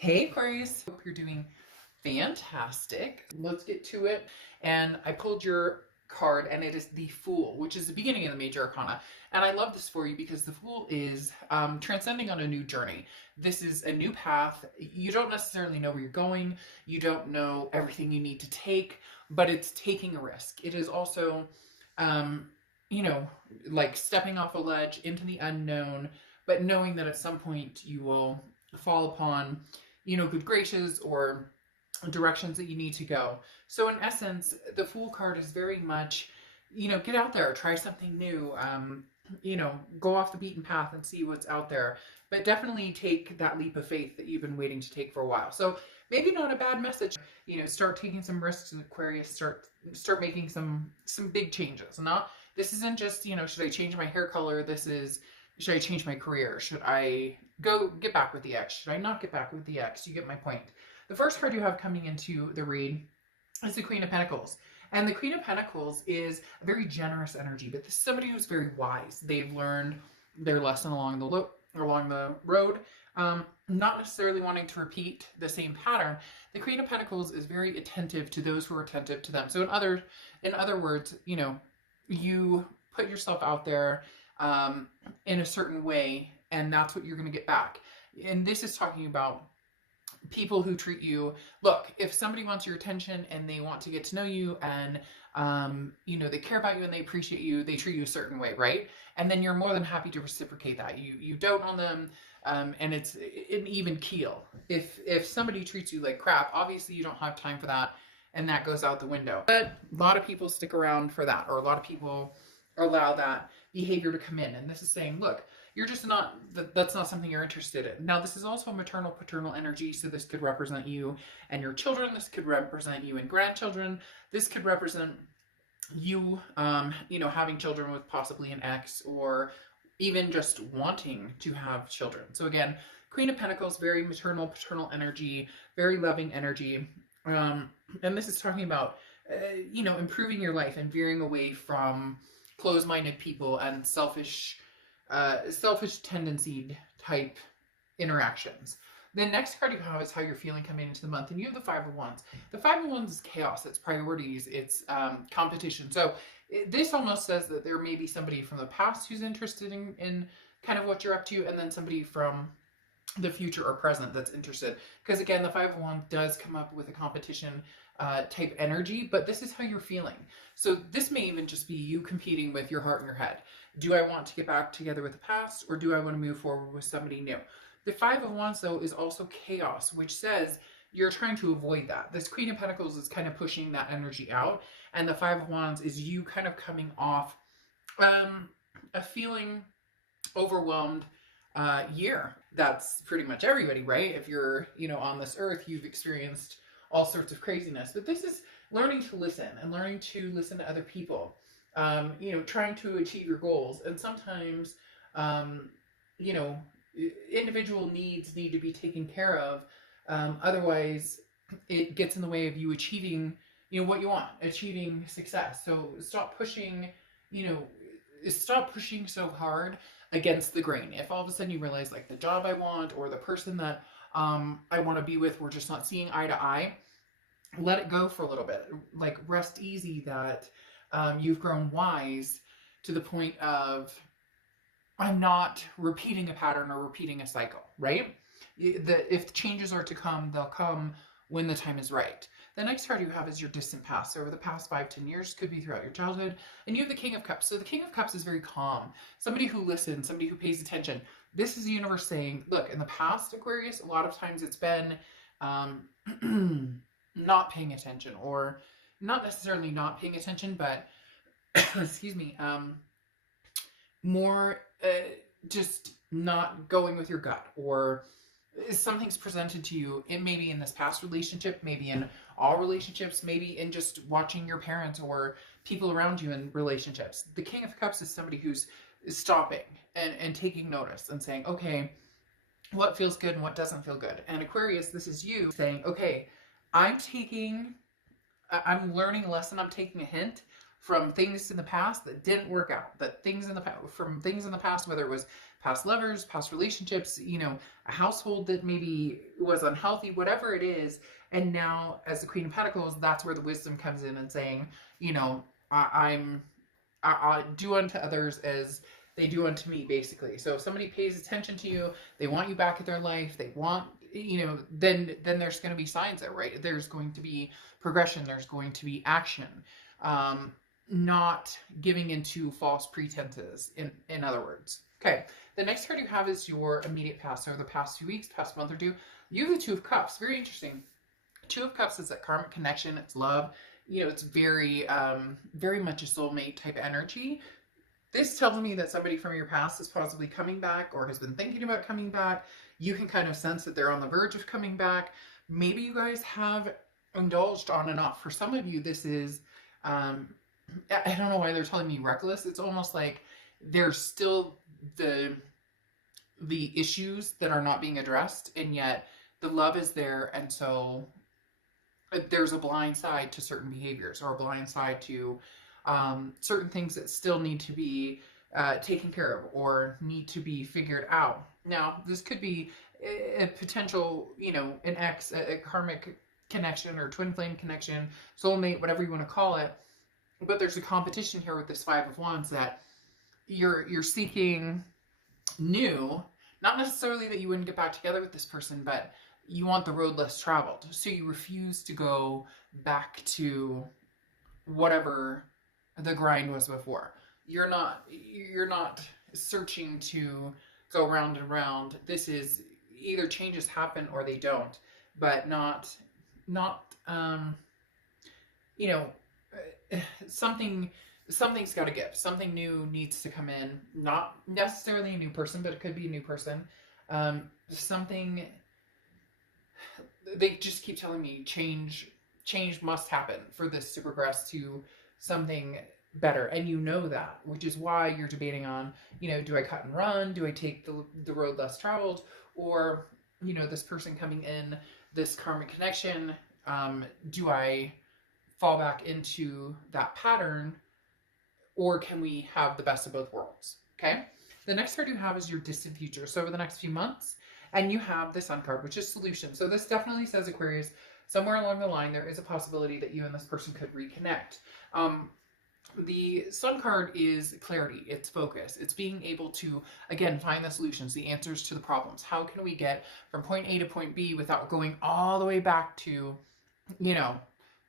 Hey Aquarius, hope you're doing fantastic. Let's get to it. And I pulled your card and it is the Fool, which is the beginning of the major arcana. And I love this for you because the Fool is transcending on a new journey. This is a new path. You don't necessarily know where you're going. You don't know everything you need to take, but it's taking a risk. It is also, you know, like stepping off a ledge into the unknown, but knowing that at some point you will fall upon good graces or directions that you need to go. So in essence, the Fool card is very much, get out there, try something new, go off the beaten path and see what's out there. But definitely take that leap of faith that you've been waiting to take for a while. So maybe not a bad message. Start taking some risks in Aquarius. Start making some big changes. This isn't just should I change my hair color? This is, should I change my career? Should I get back with the ex? Should I not get back with the ex? You get my point. The first card you have coming into the read is the Queen of Pentacles. And the Queen of Pentacles is a very generous energy, but this is somebody who's very wise. They've learned their lesson along the road, not necessarily wanting to repeat the same pattern. The Queen of Pentacles is very attentive to those who are attentive to them. So in other words, you put yourself out there in a certain way, and that's what you're going to get back. And this is talking about people who treat you. Look, if somebody wants your attention and they want to get to know you and they care about you and they appreciate you, they treat you a certain way, right? And then you're more than happy to reciprocate that. You dote on them, and it's an even keel. If somebody treats you like crap, obviously you don't have time for that, and that goes out the window. But a lot of people stick around for that, or a lot of people allow that behavior to come in. And this is saying, look, you're just not, that's not something you're interested in. Now, this is also maternal, paternal energy. So this could represent you and your children. This could represent you and grandchildren. This could represent you, having children with possibly an ex, or even just wanting to have children. So again, Queen of Pentacles, very maternal, paternal energy, very loving energy. And this is talking about, improving your life and veering away from closed-minded people and selfish tendency type interactions. The next card you have is how you're feeling coming into the month, and you have the Five of Wands. The Five of Wands is chaos, it's priorities, it's competition. So this almost says that there may be somebody from the past who's interested in kind of what you're up to, and then somebody from the future or present that's interested. Because again, the Five of Wands does come up with a competition type energy, but this is how you're feeling. So this may even just be you competing with your heart and your head. Do I want to get back together with the past, or do I want to move forward with somebody new? The Five of Wands, though, is also chaos, which says you're trying to avoid that. This Queen of Pentacles is kind of pushing that energy out, and the Five of Wands is you kind of coming off a feeling overwhelmed year. That's pretty much everybody, right? If you're, on this earth, you've experienced all sorts of craziness. But this is learning to listen and learning to listen to other people, trying to achieve your goals. And sometimes, individual needs need to be taken care of. Otherwise, it gets in the way of you achieving, what you want, achieving success. So stop pushing so hard against the grain. If all of a sudden you realize, like, the job I want or the person that I want to be with, we're just not seeing eye to eye, let it go for a little bit. Like, rest easy that you've grown wise to the point of, I'm not repeating a pattern or repeating a cycle, right? If changes are to come, they'll come when the time is right. The next card you have is your distant past. So over the past 5-10 years, could be throughout your childhood. And you have the King of Cups. So the King of Cups is very calm. Somebody who listens, somebody who pays attention. This is the universe saying, look, in the past, Aquarius, a lot of times it's been not paying attention, or not necessarily not paying attention, but excuse me, more just not going with your gut, or something's presented to you. It may be in this past relationship, maybe in all relationships, maybe in just watching your parents or people around you in relationships. The King of Cups is somebody who's stopping and taking notice and saying, okay, what feels good and what doesn't feel good. And Aquarius, this is you saying, okay, I'm learning a lesson, I'm taking a hint from things in the past that didn't work out, that things in the past, from things in the past, whether it was past lovers, past relationships, you know, a household that maybe was unhealthy, whatever it is. And now, as the Queen of Pentacles, that's where the wisdom comes in and saying, you know, I do unto others as they do unto me, basically. So if somebody pays attention to you, they want you back in their life, they want, you know, then there's going to be signs there, right? There's going to be progression, there's going to be action. Not giving into false pretenses, in other words. Okay, the next card you have is your immediate past, so the past few weeks, past month or two. You have the Two of Cups. Very interesting. Two of Cups is that karmic connection. It's love. You know, it's very, very much a soulmate type energy. This tells me that somebody from your past is possibly coming back or has been thinking about coming back. You can kind of sense that they're on the verge of coming back. Maybe you guys have indulged on and off. For some of you, this is, I don't know why they're telling me reckless. It's almost like there's still the issues that are not being addressed, and yet the love is there, and so there's a blind side to certain behaviors, or a blind side to certain things that still need to be taken care of or need to be figured out. Now, this could be a potential, you know, an ex, a karmic connection or twin flame connection, soulmate, whatever you want to call it. But there's a competition here with this Five of Wands that you're seeking new, not necessarily that you wouldn't get back together with this person, but you want the road less traveled. So you refuse to go back to whatever the grind was before. You're not searching to go round and round. This is either changes happen or they don't, but not you know, something's got to give. Something new needs to come in. Not necessarily a new person, but it could be a new person. Something, they just keep telling me change must happen for this to progress to something better. And you know that, which is why you're debating on, you know, do I cut and run? Do I take the road less traveled? Or, you know, this person coming in, this karmic connection, do I fall back into that pattern, or can we have the best of both worlds? Okay. The next card you have is your distant future. So over the next few months, and you have the Sun card, which is solution. So this definitely says, Aquarius, somewhere along the line, there is a possibility that you and this person could reconnect. The Sun card is clarity, it's focus, it's being able to, again, find the solutions, the answers to the problems. How can we get from point A to point B without going all the way back to, you know,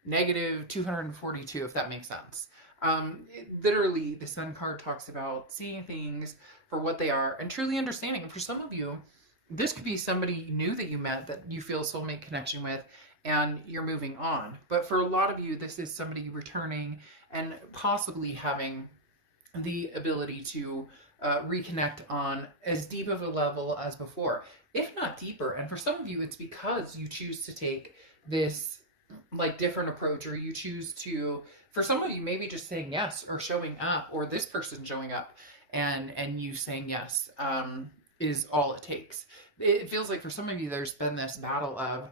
negative 242, if that makes sense. Literally, the Sun card talks about seeing things for what they are and truly understanding. And for some of you, this could be somebody new that you met that you feel a soulmate connection with, and you're moving on. But for a lot of you, this is somebody returning and possibly having the ability to reconnect on as deep of a level as before, if not deeper. And for some of you, it's because you choose to take this like different approach, or you choose to, for some of you, maybe just saying yes or showing up, or this person showing up and you saying yes is all it takes. It feels like for some of you, there's been this battle of,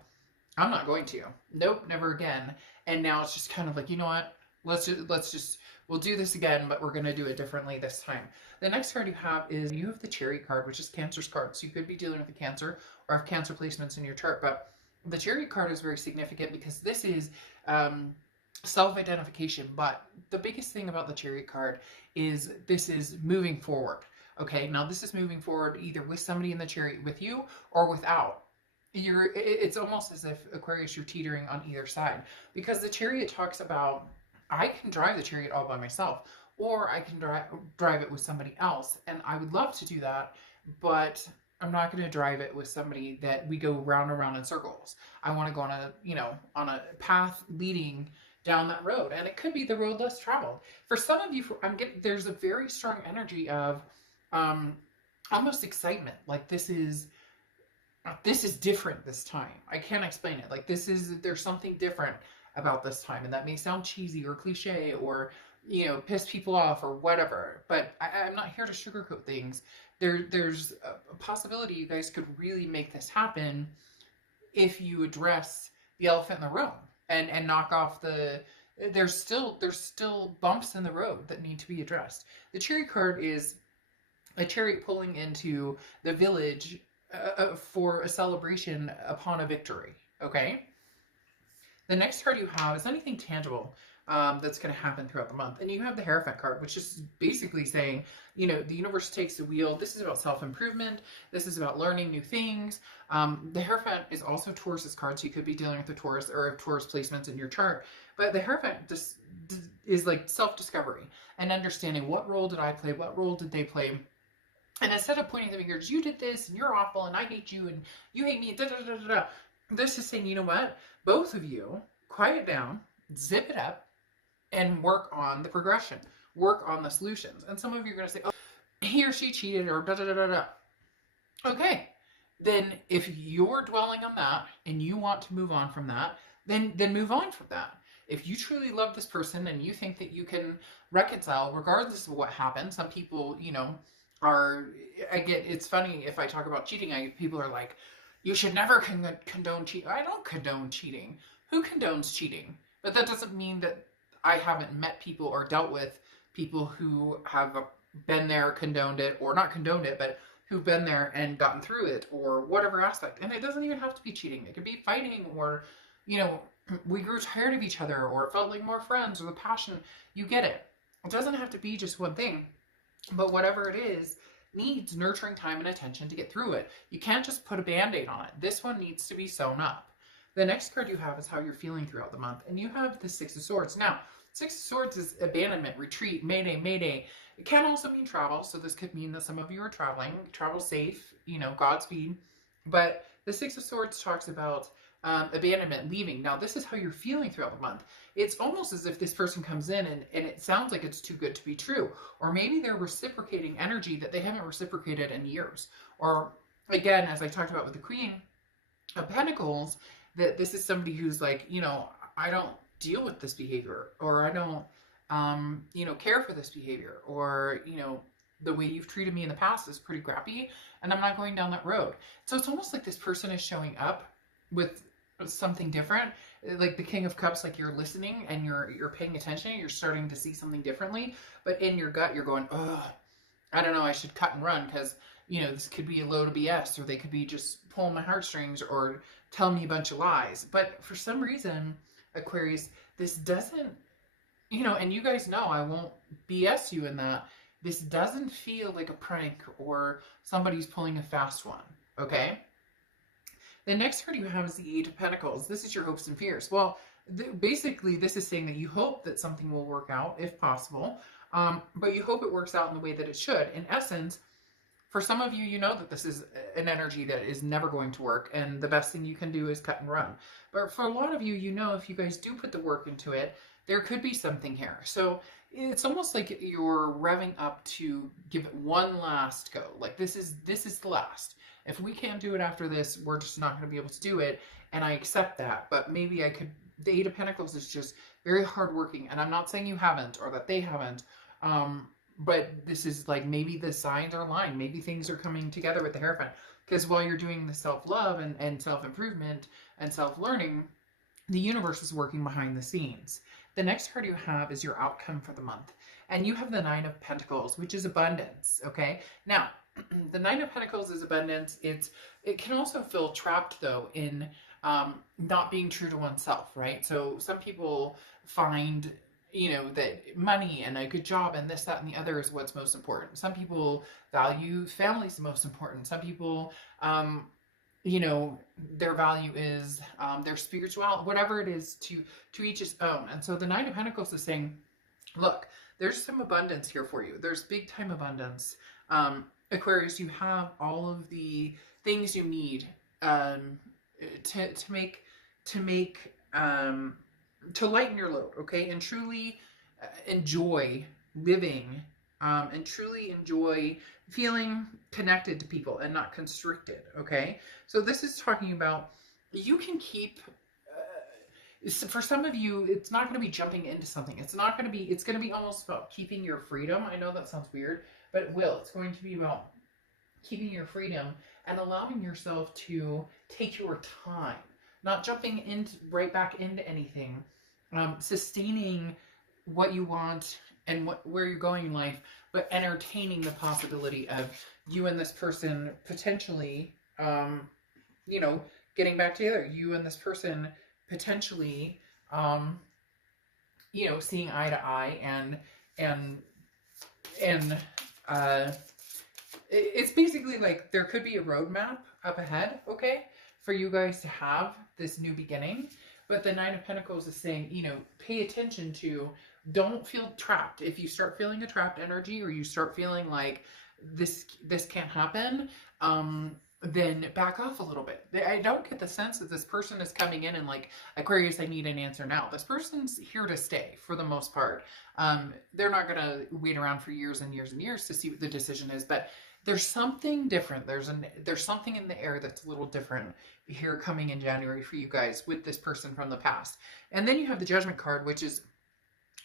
I'm not going to, nope, never again. And now it's just kind of like, you know what, we'll do this again, but we're going to do it differently this time. The next card you have the Chariot card, which is Cancer's card. So you could be dealing with a Cancer or have Cancer placements in your chart, but the Chariot card is very significant because this is self-identification. But the biggest thing about the Chariot card is this is moving forward. Okay, now this is moving forward either with somebody in the chariot with you or without. It's almost as if, Aquarius, you're teetering on either side, because the Chariot talks about, I can drive the chariot all by myself, or I can drive it with somebody else, and I would love to do that, but I'm not going to drive it with somebody that we go round and round in circles. I want to go on a path leading down that road, and it could be the road less traveled. For some of you, there's a very strong energy of almost excitement, like this is different this time. I can't explain it. Like there's something different about this time, and that may sound cheesy or cliche or, you know, piss people off or whatever, but I'm not here to sugarcoat things. There's a possibility you guys could really make this happen if you address the elephant in the room and knock off the there's still bumps in the road that need to be addressed. The Chariot card is a chariot pulling into the village for a celebration upon a victory. Okay. The next card you have is anything tangible that's going to happen throughout the month. And you have the Hierophant card, which is basically saying, the universe takes the wheel. This is about self-improvement. This is about learning new things. The Hierophant is also Taurus's card, so you could be dealing with the Taurus or Taurus placements in your chart. But the Hierophant just is like self-discovery and understanding, what role did I play? What role did they play? And instead of pointing the fingers, you did this, and you're awful, and I hate you, and you hate me, da da da da da. This is saying, you know what? Both of you, quiet down, zip it up, and work on the progression. Work on the solutions. And some of you are going to say, oh, he or she cheated, or da da da da da. Okay. Then if you're dwelling on that, and you want to move on from that, then move on from that. If you truly love this person, and you think that you can reconcile, regardless of what happened, some people, it's funny if I talk about cheating, people are like, you should never condone cheating. I don't condone cheating. Who condones cheating? But that doesn't mean that I haven't met people or dealt with people who have been there, condoned it, or not condoned it, but who've been there and gotten through it, or whatever aspect. And it doesn't even have to be cheating. It could be fighting, or, we grew tired of each other, or it felt like more friends, or the passion. You get it. It doesn't have to be just one thing. But whatever it is, needs nurturing time and attention to get through it. You can't just put a band-aid on it. This one needs to be sewn up. The next card you have is how you're feeling throughout the month. And you have the Six of Swords. Now, Six of Swords is abandonment, retreat, mayday, mayday. It can also mean travel. So this could mean that some of you are traveling. Travel safe, Godspeed. But the Six of Swords talks about abandonment, leaving. Now, this is how you're feeling throughout the month. It's almost as if this person comes in and it sounds like it's too good to be true. Or maybe they're reciprocating energy that they haven't reciprocated in years. Or, again, as I talked about with the Queen of Pentacles, that this is somebody who's like, I don't deal with this behavior, or I don't, care for this behavior, or, the way you've treated me in the past is pretty crappy, and I'm not going down that road. So it's almost like this person is showing up with something different, like the King of Cups, like you're listening and you're paying attention, you're starting to see something differently, but in your gut you're going, oh, I don't know, I should cut and run, because this could be a load of BS, or they could be just pulling my heartstrings or telling me a bunch of lies. But for some reason, Aquarius, this doesn't, and you guys know I won't BS you in that, this doesn't feel like a prank or somebody's pulling a fast one, okay? The next card you have is the Eight of Pentacles. This is your hopes and fears. Well, basically, this is saying that you hope that something will work out, if possible, but you hope it works out in the way that it should. In essence, for some of you, you know that this is an energy that is never going to work, and the best thing you can do is cut and run. But for a lot of you, if you guys do put the work into it, there could be something here. So it's almost like you're revving up to give it one last go. Like this is the last. If we can't do it after this, we're just not going to be able to do it. And I accept that. But maybe I could. The Eight of Pentacles is just very hardworking. And I'm not saying you haven't, or that they haven't. But this is like, maybe the signs are aligned. Maybe things are coming together with the Hierophant. Because while you're doing the self-love and self-improvement and self-learning, the universe is working behind the scenes. The next card you have is your outcome for the month. And you have the Nine of Pentacles, which is abundance, okay? Now, the Nine of Pentacles is abundance. It can also feel trapped, though, in not being true to oneself, right? So some people find, that money and a good job and this, that, and the other is what's most important. Some people value family is the most important. Some people, their value is their spirituality, whatever it is, to each his own. And so the Nine of Pentacles is saying, look, there's some abundance here for you. There's big time abundance. Aquarius, you have all of the things you need to lighten your load, okay, and truly enjoy living, and truly enjoy feeling connected to people and not constricted, okay? So this is talking about, you can keep, for some of you, it's not going to be jumping into something. It's going to be almost about keeping your freedom. I know that sounds weird, but it will. It's going to be about keeping your freedom and allowing yourself to take your time, not jumping right back into anything sustaining what you want and where you're going in life, but entertaining the possibility of you and this person potentially, you know, getting back together. You and this person potentially, you know, seeing eye to eye, and and uh, it's basically like there could be a roadmap up ahead, okay, for you guys to have this new beginning. But the Nine of Pentacles is saying, you know, pay attention to, don't feel trapped. If you start feeling a trapped energy, or you start feeling like this can't happen, then back off a little bit. I don't get the sense that this person is coming in and like, Aquarius, I need an answer now. This person's here to stay for the most part. They're not going to wait around for years and years and years to see what the decision is, but there's something different. There's something in the air that's a little different here coming in January for you guys with this person from the past. And then you have the Judgment card, which is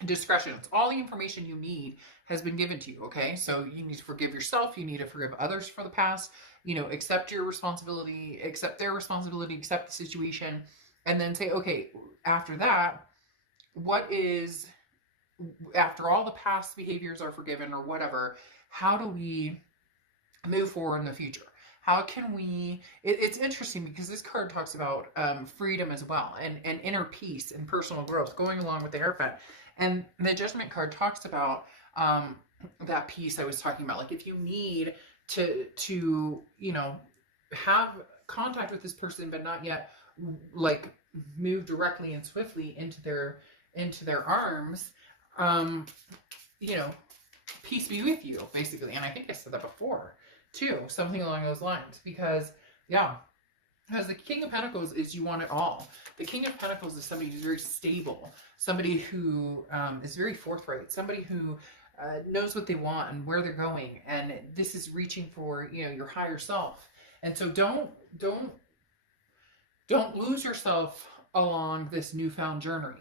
discretion. It's all the information you need has been given to you, okay? So you need to forgive yourself. You need to forgive others for the past. You know, accept your responsibility, accept their responsibility, accept the situation, and then say, okay, after that, what is, after all the past behaviors are forgiven or whatever, how do we move forward in the future? How can we, it's interesting because this card talks about freedom as well, and inner peace and personal growth going along with the Hierophant. And the Judgment card talks about that peace I was talking about. Like if you need to, you know, have contact with this person, but not yet like move directly and swiftly into their arms, you know, peace be with you, basically. And I think I said that before too, something along those lines, because yeah, because the King of Pentacles is you want it all. The King of Pentacles is somebody who's very stable, somebody who is very forthright, somebody who knows what they want and where they're going, and this is reaching for, you know, your higher self. And so don't lose yourself along this newfound journey.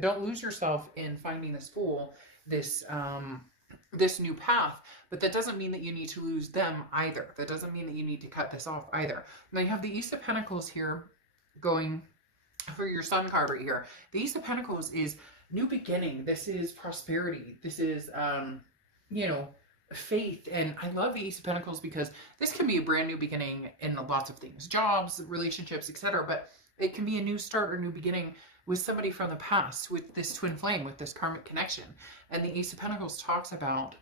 Don't lose yourself in finding this Fool, this new path, but that doesn't mean that you need to lose them either. That doesn't mean that you need to cut this off either. Now you have the Ace of Pentacles here going for your Sun card right here. The Ace of Pentacles is new beginning. This is prosperity. This is, you know, faith. And I love the Ace of Pentacles because this can be a brand new beginning in lots of things, jobs, relationships, etc. But it can be a new start or new beginning with somebody from the past, with this twin flame, with this karmic connection. And the Ace of Pentacles talks about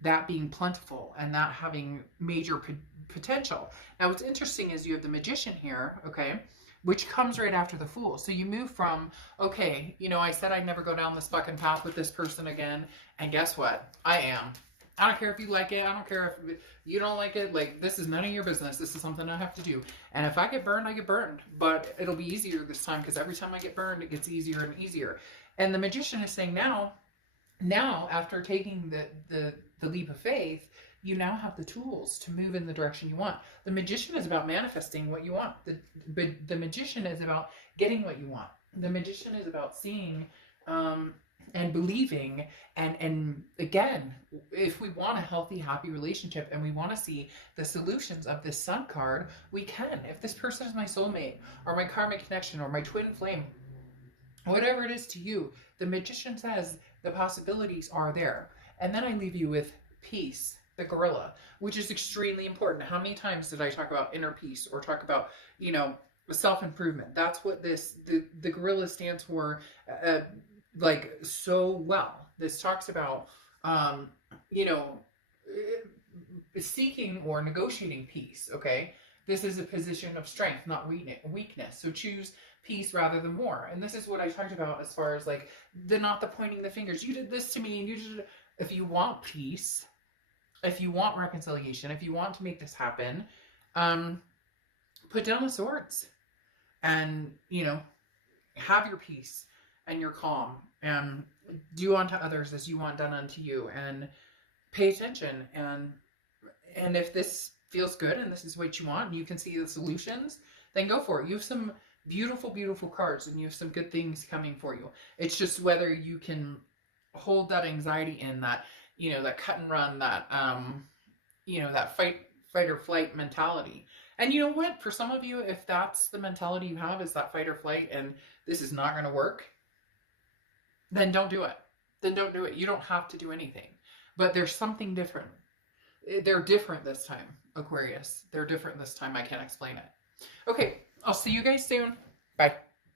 that being plentiful and that having major potential. Now what's interesting is you have the Magician here, okay, which comes right after the Fool. So you move from, okay, you know, I said I'd never go down this fucking path with this person again, and guess what? I am. I don't care if you like it. I don't care if you don't like it. Like, this is none of your business. This is something I have to do. And if I get burned, I get burned. But it'll be easier this time, because every time I get burned, it gets easier and easier. And the Magician is saying now after taking the leap of faith, you now have the tools to move in the direction you want. The Magician is about manifesting what you want. The Magician is about getting what you want. The Magician is about seeing and believing, and again, if we want a healthy, happy relationship and we want to see the solutions of this Sun card, we can. If this person is my soulmate or my karmic connection or my twin flame, whatever it is to you, the Magician says the possibilities are there. And then I leave you with peace, the gorilla, which is extremely important. How many times did I talk about inner peace or talk about, you know, self-improvement? That's what the gorilla stands for, like, so well. This talks about, you know, seeking or negotiating peace, okay? This is a position of strength, not weakness. So choose peace rather than war. And this is what I talked about as far as like not the pointing the fingers. You did this to me and you did. If you want peace, if you want reconciliation, if you want to make this happen, put down the swords and, you know, have your peace and your calm, and do unto others as you want done unto you, and pay attention. And if this feels good and this is what you want and you can see the solutions, then go for it. You have some beautiful, beautiful cards and you have some good things coming for you. It's just whether you can hold that anxiety in, that, you know, that cut and run, that, you know, that fight or flight mentality. And you know what? For some of you, if that's the mentality you have, is that fight or flight and this is not going to work, then don't do it. Then don't do it. You don't have to do anything. But there's something different. They're different this time, Aquarius. They're different this time. I can't explain it. Okay, I'll see you guys soon. Bye.